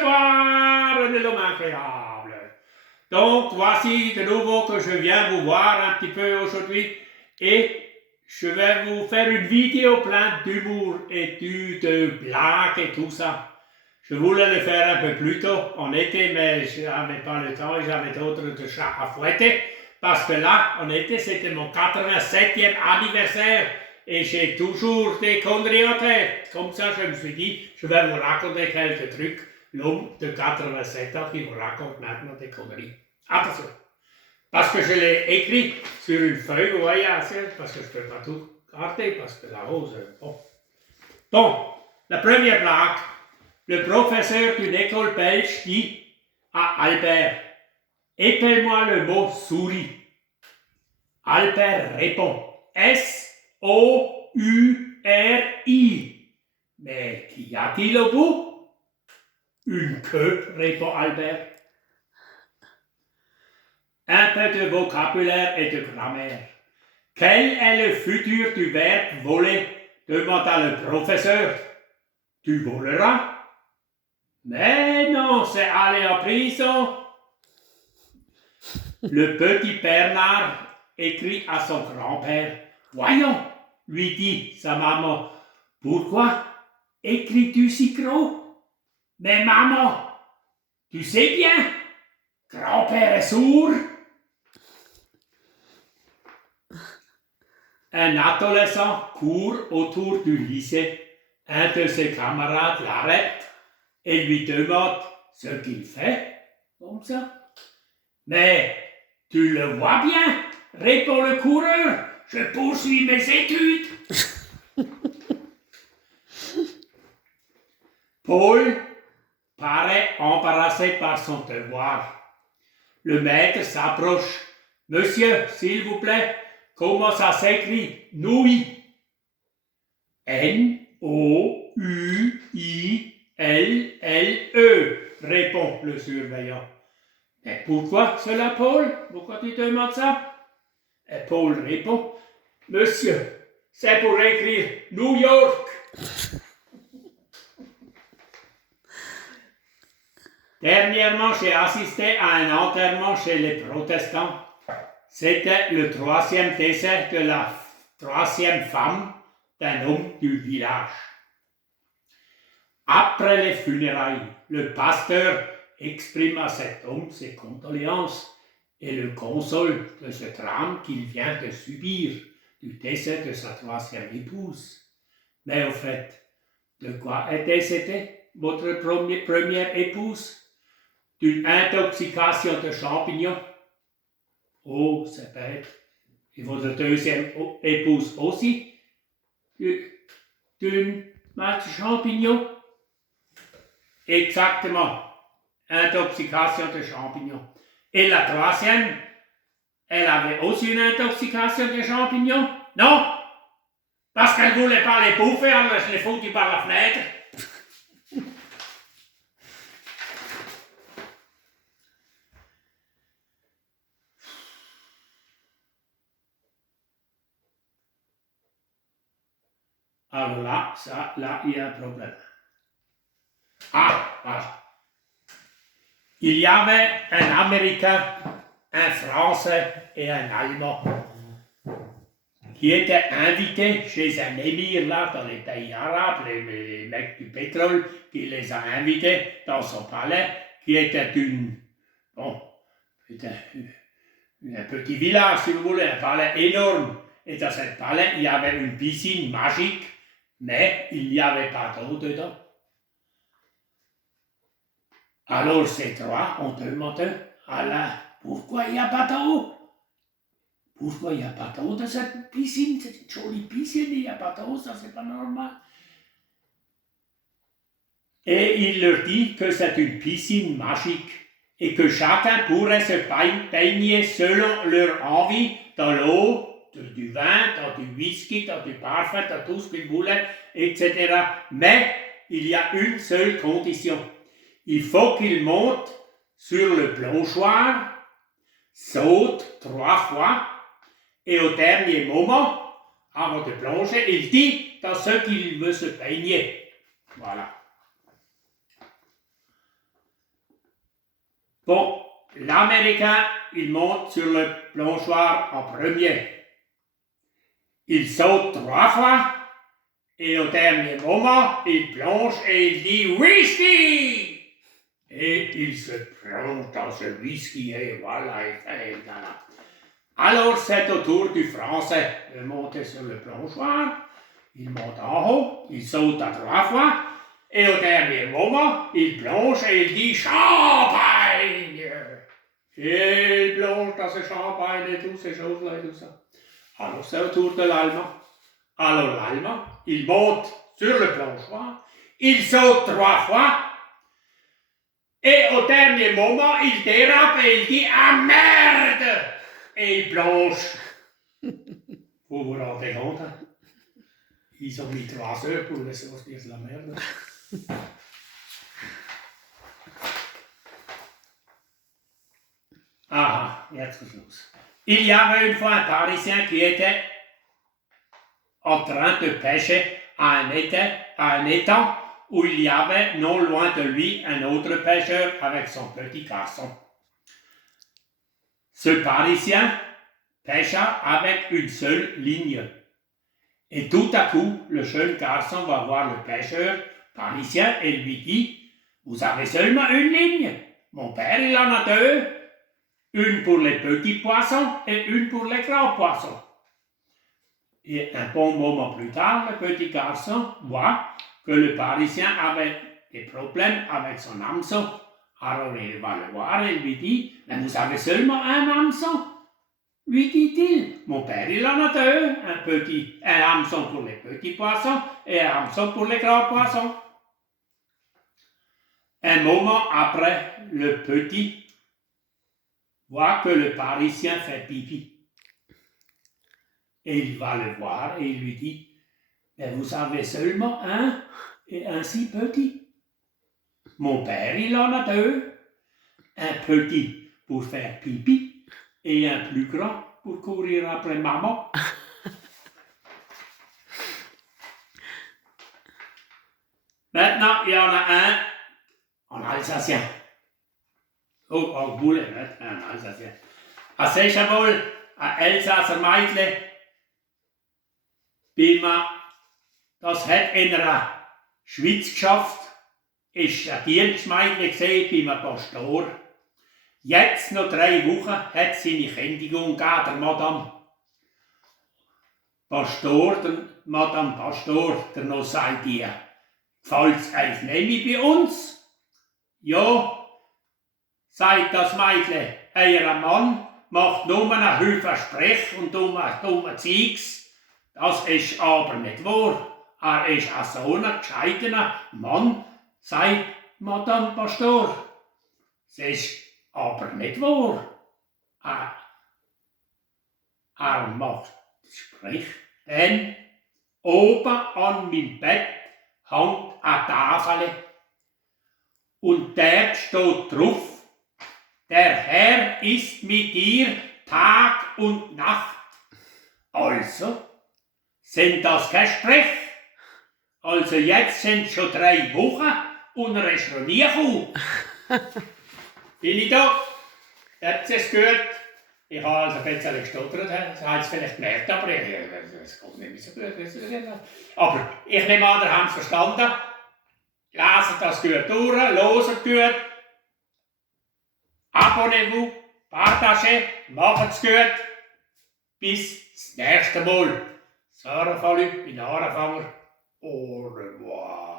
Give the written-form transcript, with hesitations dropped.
recevoir un homme incroyable. Donc, voici de nouveau que je viens vous voir un petit peu aujourd'hui et je vais vous faire une vidéo pleine d'humour et de blagues et tout ça. Je voulais le faire un peu plus tôt en été, mais je n'avais pas le temps et j'avais d'autres chats à fouetter. Parce que là, en été, c'était mon 87e anniversaire et j'ai toujours des conneries en tête. Comme ça, je me suis dit, je vais vous raconter quelques trucs. L'homme de 87 ans qui vous raconte maintenant des conneries. Attention! Parce que je l'ai écrit sur une feuille, vous voyez, parce que je ne peux pas tout garder, parce que la rose, bon. Bon, la première blague. Le professeur d'une école belge dit à Albert, épelle-moi le mot souris. Albert répond, S-O-U-R-I. Mais qu'y a-t-il au bout? Une queue, répond Albert. Un peu de vocabulaire et de grammaire. Quel est le futur du verbe voler? Demanda le professeur. Tu voleras? Mais non, c'est aller en prison. Le petit Bernard écrit à son grand-père. Voyons, lui dit sa maman, pourquoi écris-tu si gros? Mais maman, tu sais bien, grand-père est sourd. Un adolescent court autour du lycée. Un de ses camarades l'arrête et lui demande ce qu'il fait, comme ça. Mais tu le vois bien, répond le coureur, je poursuis mes études. Paul paraît embarrassé par son devoir. Le maître s'approche. Monsieur, s'il vous plaît, comment ça s'écrit nouilles? N-O-U-I-L-L-E, répond le surveillant. Mais pourquoi cela, Paul? Pourquoi tu demandes ça? Et Paul répond, monsieur, c'est pour écrire New York. Dernièrement, j'ai assisté à un enterrement chez les protestants. C'était le 3e décès de la 3e femme d'un homme du village. Après les funérailles, le pasteur exprime à cet homme ses condoléances et le console de ce drame qu'il vient de subir du décès de sa 3e épouse. Mais au fait, de quoi est décédée votre première épouse? D'une intoxication de champignons. Oh, c'est bête. Et votre 2e épouse aussi? D'une masse de champignons? Exactement. Intoxication de champignons. Et la 3e, elle avait aussi une intoxication de champignons? Non! Parce qu'elle ne voulait pas les bouffer, alors je les foutu par la fenêtre. Alors là, il y a un problème. Ah, voilà. Il y avait un Américain, un Français et un Allemand qui étaient invités chez un émir là dans les pays arabes, les mecs du pétrole, qui les a invités dans son palais, qui était un petit village si vous voulez, un palais énorme. Et dans ce palais, il y avait une piscine magique, mais il n'y avait pas d'eau dedans. Alors ces trois ont demandé à Alain, pourquoi il n'y a pas d'eau? Pourquoi il n'y a pas d'eau dans cette piscine? C'est une jolie piscine, il n'y a pas d'eau, ça c'est pas normal. Et il leur dit que c'est une piscine magique et que chacun pourrait se baigner selon leur envie dans l'eau, du vin, dans du whisky, dans du parfum, dans tout ce qu'ils voulaient, etc. Mais il y a une seule condition. Il faut qu'il monte sur le plongeoir, saute 3 fois, et au dernier moment, avant de plonger, il dit dans ce qu'il veut se baigner. Voilà. Bon, l'Américain, il monte sur le planchoir en premier. Il saute 3 fois et au dernier moment, il plonge et il dit « Whisky !» Et il se plonge dans ce whisky et voilà, et voilà. Alors c'est au tour du Français de monter sur le planchoir. Il monte en haut, il saute à 3 fois et au dernier moment, il plonge et il dit « Champagne !» Et il plonge dans ce champagne et toutes ces choses-là et tout ça. Alors c'est au tour de l'Allemand. Alors l'Allemand, il monte sur le planchoir, il saute 3 fois, et au dernier moment, il dérape et il dit « Ah merde !» Et il plonge. Vous vous rendez compte, hein? Ils ont mis 3 heures pour le sortir de la merde. Ah, jetzt geht's los. Il y avait une fois un Parisien qui était en train de pêcher à un étang où il y avait non loin de lui un autre pêcheur avec son petit garçon. Ce Parisien pêcha avec une seule ligne. Et tout à coup, le jeune garçon va voir le pêcheur parisien et lui dit « Vous avez seulement une ligne. Mon père, il en a 2. Une pour les petits poissons et une pour les grands poissons. » Et un bon moment plus tard, le petit garçon voit que le Parisien avait des problèmes avec son hameçon. Alors il va le voir et lui dit « Mais vous avez seulement un hameçon ?» Lui dit-il, mon père il en a 2, un hameçon pour les petits poissons et un hameçon pour les grands poissons. Un moment après, le petit voit que le Parisien fait pipi. Et il va le voir et il lui dit, mais vous avez seulement un et un si petit. Mon père il en a 2, un petit pour faire pipi et un plus grand pour courir après maman. Maintenant, il y en a un en alsacien. Oh, en Boulle, un alsacien. Es ist einmal ein Elsasser Mädchen, das hat in einer Schweiz geschafft, ist ein Dienstmädchen bei einem Pastor. Jetzt, noch 3 Wochen, hat seine Kündigung gegeben, der Madame Pastor, der noch sagt ihr, gefällt's euch nicht bei uns? Ja, sagt das Mädchen, euer Mann macht nur einen Haufen Sprech und dumme Zeugs. Das ist aber nicht wahr. Er ist ein so ein gescheitener Mann, sagt Madame Pastor. Es ist aber nicht wahr. Er macht Sprech, denn oben an meinem Bett hängt eine Tafel und dort steht drauf, der Herr ist mit dir Tag und Nacht. Also sind das kein Sprech. Also jetzt sind schon 3 Wochen und er ist noch nie gekommen. Bin ich da? Habt ihr es gehört? Ich habe also ein bisschen gestottert, das habt ihr vielleicht gemerkt, aber es kommt nicht mehr so gut. Aber ich nehme an, ihr habt es verstanden. Leset das gut durch, hört gut. Abonnez-vous, partagez, macht's gut. Bis das nächste Mal. Sarah Fallu, bin Anfänger. Au revoir.